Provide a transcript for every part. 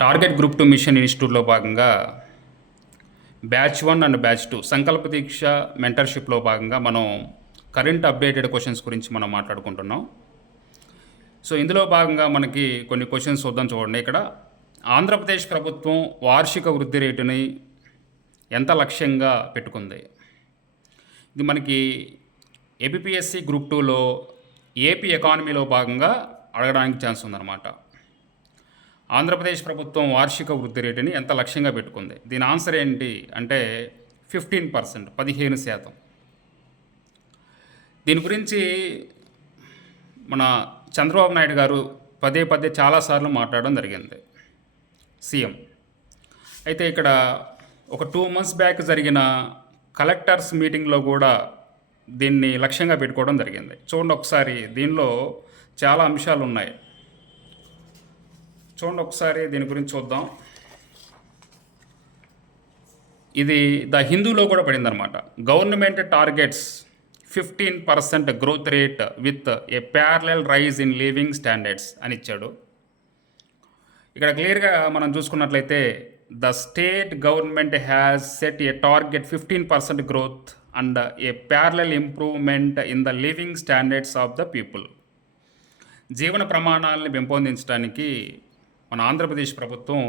Target group two mission ఇన్స్టిట్యూట్లో భాగంగా batch one and batch two సంకల్ప దీక్ష మెంటర్షిప్లో భాగంగా మనం కరెంట్ అప్డేటెడ్ క్వశ్చన్స్ గురించి మనం మాట్లాడుకుంటున్నాం. సో ఇందులో భాగంగా మనకి కొన్ని క్వశ్చన్స్ చూద్దాం చూడండి. ఇక్కడ ఆంధ్రప్రదేశ్ ప్రభుత్వం వార్షిక వృద్ధి రేటుని ఎంత లక్ష్యంగా పెట్టుకుంది? ఇది మనకి ఏపీఎస్సి గ్రూప్ టూలో ఏపీ ఎకానమీలో భాగంగా అడగడానికి ఛాన్స్ ఉందన్నమాట. ఆంధ్రప్రదేశ్ ప్రభుత్వం వార్షిక వృద్ధి రేటుని ఎంత లక్ష్యంగా పెట్టుకుంది? దీని ఆన్సర్ ఏంటి అంటే ఫిఫ్టీన్ పర్సెంట్ పదిహేను శాతం. దీని గురించి మన చంద్రబాబు నాయుడు గారు పదే పదే చాలాసార్లు మాట్లాడడం జరిగింది. సీఎం. అయితే ఇక్కడ ఒక టూ మంత్స్ బ్యాక్ జరిగిన కలెక్టర్స్ మీటింగ్లో కూడా దీన్ని లక్ష్యంగా పెట్టుకోవడం జరిగింది. చూడండి ఒకసారి దీనిలో చాలా అంశాలు ఉన్నాయి చూడండి ఒకసారి దీని గురించి చూద్దాం. ఇది ద హిందూలో కూడా పడింది అనమాట government targets fifteen percent growth rate with a parallel rise in living standards అని ఇచ్చాడు. ఇక్కడ క్లియర్గా మనం చూసుకున్నట్లయితే the state government has set a target fifteen percent growth and a parallel improvement in the living standards of the people జీవన ప్రమాణాలను పెంపొందించడానికి మన ఆంధ్రప్రదేశ్ ప్రభుత్వం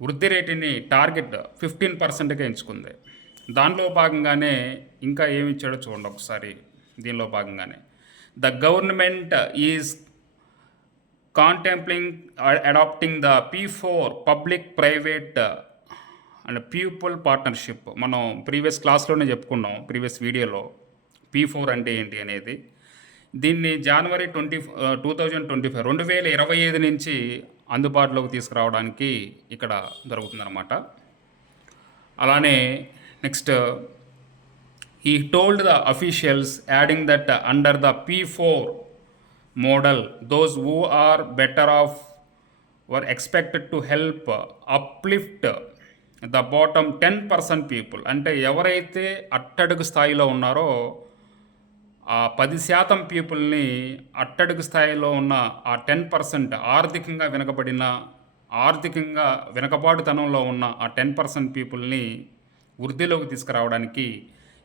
వృద్ధి రేటుని టార్గెట్ ఫిఫ్టీన్ పర్సెంట్గా ఎంచుకుంది. దానిలో భాగంగానే ఇంకా ఏమి ఇచ్చాడో చూడండి ఒకసారి. దీనిలో భాగంగానే. The government is contemplating adopting the P four public private and people partnership. మనం ప్రీవియస్ క్లాస్లోనే చెప్పుకున్నాం ప్రీవియస్ వీడియోలో. పీ ఫోర్ అంటే ఏంటి అనేది. దీన్ని January twenty two thousand twenty five రెండు వేల ఇరవై ఐదు నుంచి అందుబాటులోకి తీసుకురావడానికి ఇక్కడ జరుగుతుందన్నమాట. అలానే నెక్స్ట్ ఈ told the officials adding that under the P four model those who are better off were expected to help uplift the bottom ten percent people అంటే ఎవరైతే అట్టడుగు స్థాయిలో ఉన్నారో ఆ పది శాతం పీపుల్ని అట్టడుగు స్థాయిలో ఉన్న ఆ టెన్ పర్సెంట్ ఆర్థికంగా వెనుకబడిన ఆర్థికంగా వెనుకబాటుతనంలో ఉన్న ఆ టెన్ పర్సెంట్ పీపుల్ని వృద్ధిలోకి తీసుకురావడానికి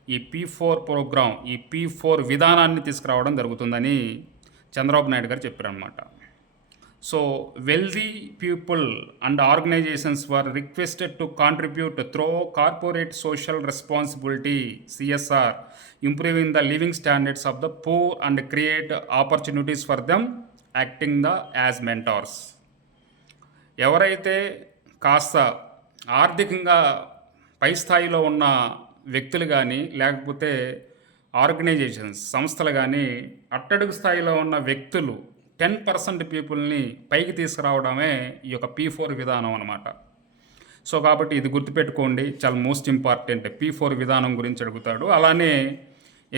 ఈ పీ ఫోర్ ప్రోగ్రాం ఈ పీ ఫోర్ విధానాన్ని తీసుకురావడం జరుగుతుందని చంద్రబాబు నాయుడు గారు చెప్పారనమాట so wealthy people and organisations were requested to contribute through corporate social responsibility CSR improving the living standards of the poor and create opportunities for them acting the as mentors ఎవరైతే కాస్త ఆర్థికంగా పై స్థాయిలో ఉన్న వ్యక్తులు కానీ లేకపోతే ఆర్గనైజేషన్స్ సంస్థలు కానీ అట్టడుగు స్థాయిలో ఉన్న వ్యక్తులు టెన్ పర్సెంట్ పీపుల్ని పైకి తీసుకురావడమే ఈ యొక్క పీ ఫోర్ విధానం అనమాట సో కాబట్టి ఇది గుర్తుపెట్టుకోండి చాలా మోస్ట్ ఇంపార్టెంట్. పీ ఫోర్ విధానం గురించి అడుగుతాడు. అలానే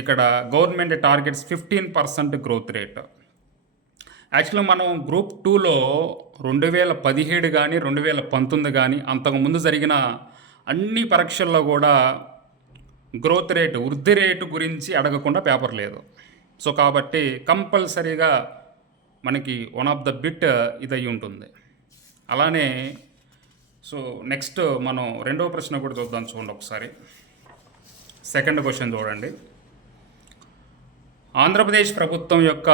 ఇక్కడ government targets fifteen percent growth rate. యాక్చువల్గా మనం గ్రూప్ టూలో రెండు వేల పదిహేడు కానీ రెండు వేల పంతొమ్మిది కానీ అంతకుముందు జరిగిన అన్ని పరీక్షల్లో కూడా గ్రోత్ రేటు వృద్ధి రేటు గురించి అడగకుండా పేపర్ లేదు. సో కాబట్టి కంపల్సరీగా మనకి వన్ ఆఫ్ ద బిట్ ఇది ఉంటుంది. అలానే సో నెక్స్ట్ uh, మనం రెండవ ప్రశ్న కూడా చూద్దాం చూడండి ఒకసారి. సెకండ్ క్వశ్చన్ చూడండి. ఆంధ్రప్రదేశ్ ప్రభుత్వం యొక్క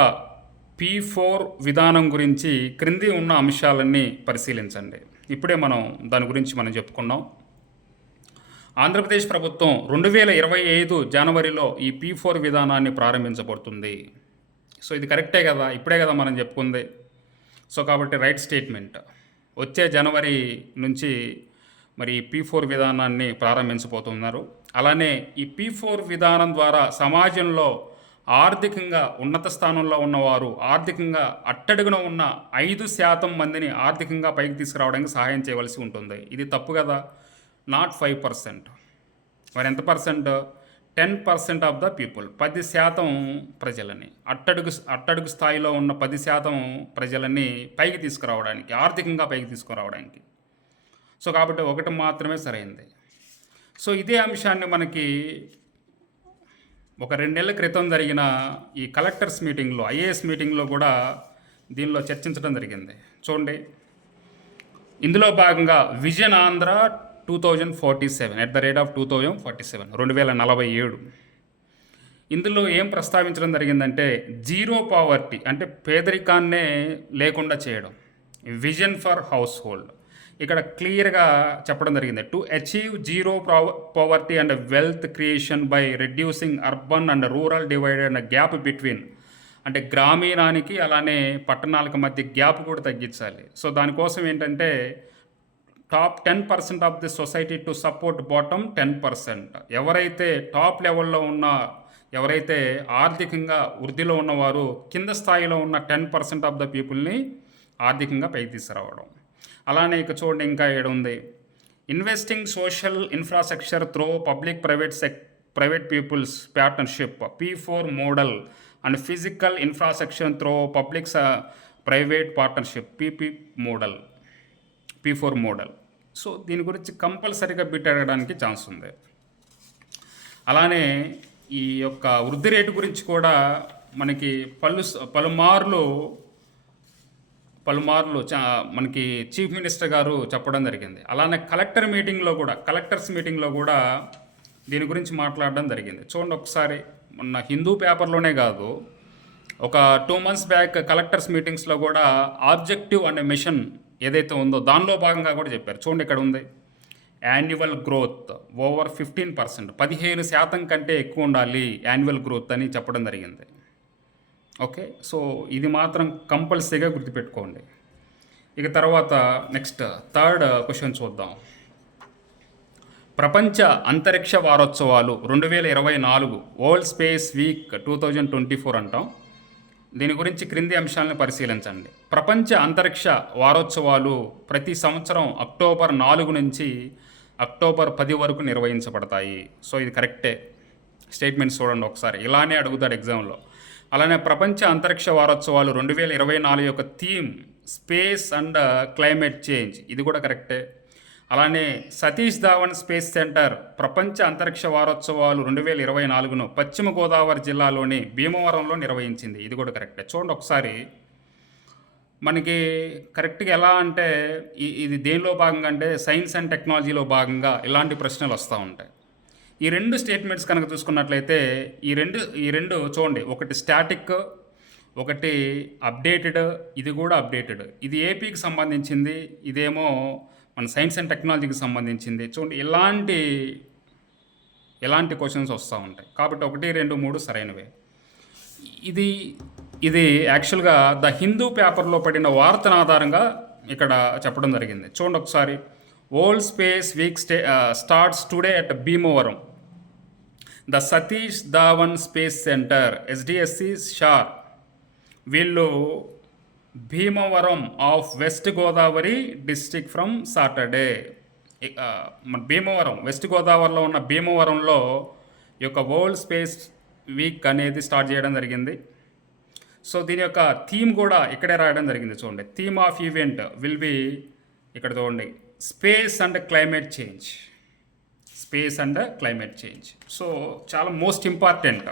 పీ ఫోర్ విధానం గురించి క్రింది ఉన్న అంశాలన్నీ పరిశీలించండి. ఇప్పుడే మనం దాని గురించి మనం చెప్పుకున్నాం. ఆంధ్రప్రదేశ్ ప్రభుత్వం రెండు వేల ఇరవై ఐదు జనవరిలో ఈ పీ ఫోర్ విధానాన్ని ప్రారంభించబడుతుంది సో ఇది కరెక్టే కదా ఇప్పుడే కదా మనం చెప్పుకుంది. సో కాబట్టి రైట్ స్టేట్మెంట్. వచ్చే జనవరి నుంచి మరి పీ ఫోర్ విధానాన్ని ప్రారంభించబోతున్నారు. అలానే ఈ పీ ఫోర్ విధానం ద్వారా సమాజంలో ఆర్థికంగా ఉన్నత స్థానంలో ఉన్నవారు ఆర్థికంగా అట్టడుగున ఉన్న ఐదు శాతం మందిని ఆర్థికంగా పైకి తీసుకురావడానికి సహాయం చేయవలసి ఉంటుంది. ఇది తప్పు కదా? Not five percent. మరి ఎంత percent? Ten percent of the people పది శాతం ప్రజలని అట్టడుగు అట్టడుగు స్థాయిలో ఉన్న పది శాతం ప్రజలని పైకి తీసుకురావడానికి ఆర్థికంగా పైకి తీసుకురావడానికి. సో కాబట్టి ఒకటి మాత్రమే సరైంది. సో ఇదే అంశాన్ని మనకి ఒక రెండు నెలల క్రితం జరిగిన ఈ కలెక్టర్స్ మీటింగ్లో ఐఏఎస్ మీటింగ్లో కూడా దీనిలో చర్చించడం జరిగింది. చూడండి. ఇందులో భాగంగా vision Andhra two thousand forty seven at the rate of two thousand forty seven రెండు వేల నలభై ఏడు. ఇందులో ఏం ప్రస్తావించడం జరిగిందంటే జీరో పావర్టీ అంటే పేదరికాన్నే లేకుండా చేయడం. విజన్ ఫర్ హౌస్ హోల్డ్ ఇక్కడ క్లియర్గా చెప్పడం జరిగింది. To achieve zero poverty and wealth creation by reducing urban and rural divide and gap between అంటే గ్రామీణానికి అలానే పట్టణాలకు మధ్య గ్యాప్ కూడా తగ్గించాలి. సో దానికోసం ఏంటంటే top ten percent of the society to support bottom ten percent. ఎవరైతే టాప్ లెవెల్లో ఉన్న ఎవరైతే ఆర్థికంగా వృద్ధిలో ఉన్నవారు కింద స్థాయిలో ఉన్న టెన్ పర్సెంట్ ఆఫ్ ద పీపుల్ని ఆర్థికంగా పైకి తీసుకురావడం. అలానే ఇక చూడండి ఇంకా ఏడు ఉంది investing social infrastructure through public private sec private people's partnership P four model and physical infrastructure through public private partnership PP model P four model. So దీని గురించి కంపల్సరీగా బిట్ అడగడానికి ఛాన్స్ ఉంది. అలానే ఈ యొక్క వృద్ధి రేటు గురించి కూడా మనకి పలు పలుమార్లు పలుమార్లు చా మనకి చీఫ్ మినిస్టర్ గారు చెప్పడం జరిగింది. అలానే కలెక్టర్ మీటింగ్లో కూడా కలెక్టర్స్ మీటింగ్లో కూడా దీని గురించి మాట్లాడడం జరిగింది. చూడండి ఒకసారి మొన్న హిందూ పేపర్లోనే కాదు ఒక టూ మంత్స్ బ్యాక్ కలెక్టర్స్ మీటింగ్స్లో కూడా ఆబ్జెక్టివ్ అనే మిషన్ ఏదైతే ఉందో దానిలో భాగంగా కూడా చెప్పారు. చూడండి ఇక్కడ ఉంది? Annual growth over fifteen percent పదిహేను శాతం కంటే ఎక్కువ ఉండాలి యాన్యువల్ గ్రోత్ అని చెప్పడం జరిగింది. ఓకే సో ఇది మాత్రం కంపల్సరీగా గుర్తుపెట్టుకోండి. ఇక తర్వాత నెక్స్ట్ థర్డ్ క్వశ్చన్ చూద్దాం. ప్రపంచ అంతరిక్ష వారోత్సవాలు రెండు వేల ఇరవై నాలుగు world space week two thousand twenty four అంటాం. దీని గురించి క్రింది అంశాలను పరిశీలించండి. ప్రపంచ అంతరిక్ష వారోత్సవాలు ప్రతి సంవత్సరం అక్టోబర్ నాలుగు నుంచి అక్టోబర్ పది వరకు నిర్వహించబడతాయి. సో ఇది కరెక్టే. స్టేట్మెంట్స్ చూడండి ఒకసారి. ఇలానే అడుగుతాడు ఎగ్జామ్లో. అలానే ప్రపంచ అంతరిక్ష వారోత్సవాలు రెండు వేల ఇరవై నాలుగు యొక్క theme space and climate change. ఇది కూడా కరెక్టే. అలానే సతీష్ ధావన్ స్పేస్ సెంటర్ ప్రపంచ అంతరిక్ష వారోత్సవాలు రెండు వేల ఇరవై నాలుగును పశ్చిమ గోదావరి జిల్లాలోని భీమవరంలో నిర్వహించింది. ఇది కూడా కరెక్టే. చూడండి ఒకసారి. మనకి కరెక్ట్గా ఎలా అంటే ఇది దేనిలో భాగంగా అంటే సైన్స్ అండ్ టెక్నాలజీలో భాగంగా ఇలాంటి ప్రశ్నలు వస్తూ ఉంటాయి. ఈ రెండు స్టేట్మెంట్స్ కనుక చూసుకున్నట్లయితే ఈ రెండు ఈ రెండు చూడండి. ఒకటి స్టాటిక్ ఒకటి అప్డేటెడ్. ఇది కూడా అప్డేటెడ్. ఇది ఏపీకి సంబంధించింది. ఇదేమో మన సైన్స్ అండ్ టెక్నాలజీకి సంబంధించింది. చూడండి ఇలాంటి ఎలాంటి క్వశ్చన్స్ వస్తూ ఉంటాయి. కాబట్టి ఒకటి రెండు మూడు సరైనవే. ఇది ఇది యాక్చువల్గా ద హిందూ పేపర్లో పడిన వార్తన ఆధారంగా ఇక్కడ చెప్పడం జరిగింది. చూడండి ఒకసారి. Old space week stay starts today at Bhimavaram. The Satish Dhawan space centre SDSC SHAR. వీళ్ళు Bhimavaram of west Godavari district from Saturday. మన భీమవరం వెస్ట్ గోదావరిలో ఉన్న భీమవరంలో ఈ యొక్క వరల్డ్ స్పేస్ వీక్ అనేది స్టార్ట్ చేయడం జరిగింది. సో దీని యొక్క థీమ్ కూడా ఇక్కడే రాయడం జరిగింది చూడండి. Theme of event will be ఇక్కడ చూడండి. Space and climate change. Space and climate change. So చాలా మోస్ట్ ఇంపార్టెంట్.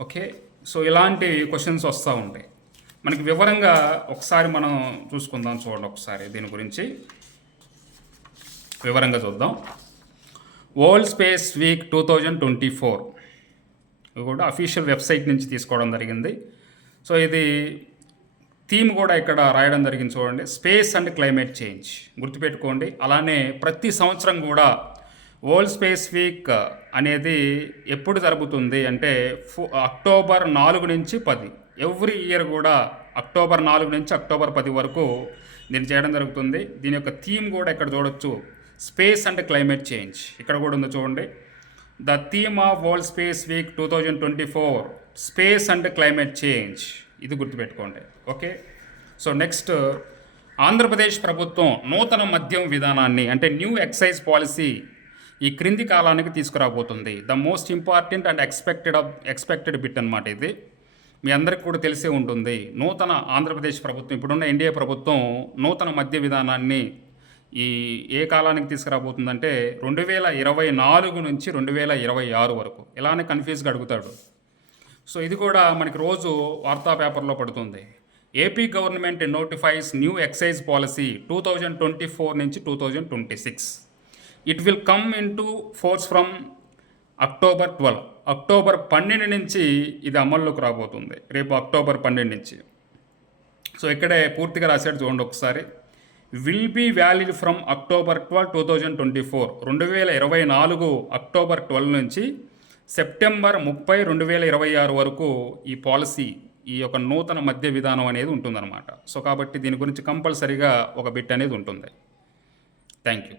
ఓకే? సో ఇలాంటి క్వశ్చన్స్ వస్తూ ఉంటాయి. మనకి వివరంగా ఒకసారి మనం చూసుకుందాం చూడండి ఒకసారి దీని గురించి. వివరంగా చూద్దాం. World space week two thousand twenty four ఇది కూడా అఫీషియల్ వెబ్సైట్ నుంచి తీసుకోవడం జరిగింది. సో ఇది థీమ్ కూడా ఇక్కడ రాయడం జరిగింది చూడండి. స్పేస్ అండ్ క్లైమేట్ చేంజ్ గుర్తుపెట్టుకోండి. అలానే ప్రతి సంవత్సరం కూడా వరల్డ్ స్పేస్ వీక్ అనేది ఎప్పుడు జరుగుతుంది అంటే ఫో- అక్టోబర్ నాలుగు నుంచి పది. ఎవ్రీ ఇయర్ కూడా అక్టోబర్ నాలుగు నుంచి అక్టోబర్ పది వరకు దీన్ని చేయడం జరుగుతుంది. దీని యొక్క థీమ్ కూడా ఇక్కడ చూడొచ్చు. Space and climate change. ఇక్కడ కూడా ఉంది చూడండి. The theme of world space week two thousand twenty four space and climate change. ఇది గుర్తుపెట్టుకోండి. ఓకే? సో నెక్స్ట్ ఆంధ్రప్రదేశ్ ప్రభుత్వం నూతన మద్యం విధానాన్ని అంటే న్యూ ఎక్సైజ్ పాలసీ ఈ క్రింది కాలానికి తీసుకురాబోతుంది. The most important and expected expected bit అనమాట ఇది. మీ అందరికి కూడా తెలిసే ఉంటుంది. నూతన ఆంధ్రప్రదేశ్ ప్రభుత్వం ఇప్పుడున్న ఎన్డీఏ ప్రభుత్వం నూతన మద్య విధానాన్ని ఈ ఏ కాలానికి తీసుకురాబోతుందంటే రెండు వేల ఇరవై నాలుగు నుంచి రెండు వేల ఇరవై ఆరు వరకు. ఇలానే కన్ఫ్యూజ్గా అడుగుతాడు. సో ఇది కూడా మనకి రోజు వార్తా పేపర్లో పడుతుంది. AP government notifies new excise policy two thousand twenty four నుంచి two thousand twenty six. It will come into force from October twelve. October పన్నెండు నుంచి ఇది అమల్లోకి రాబోతుంది. రేపు అక్టోబర్ పన్నెండు నుంచి. సో ఇక్కడే పూర్తిగా రాశాడు చూడండి ఒకసారి. Will be valid from October twelve two thousand twenty four రెండు వేల ఇరవై నాలుగు అక్టోబర్ ట్వెల్వ్ నుంచి సెప్టెంబర్ ముప్పై రెండు వేల ఇరవై ఆరు వరకు ఈ పాలసీ ఈ యొక్క నూతన మద్య విధానం అనేది ఉంటుందన్నమాట. సో కాబట్టి దీని గురించి కంపల్సరీగా ఒక బిట్ అనేది ఉంటుంది. Thank you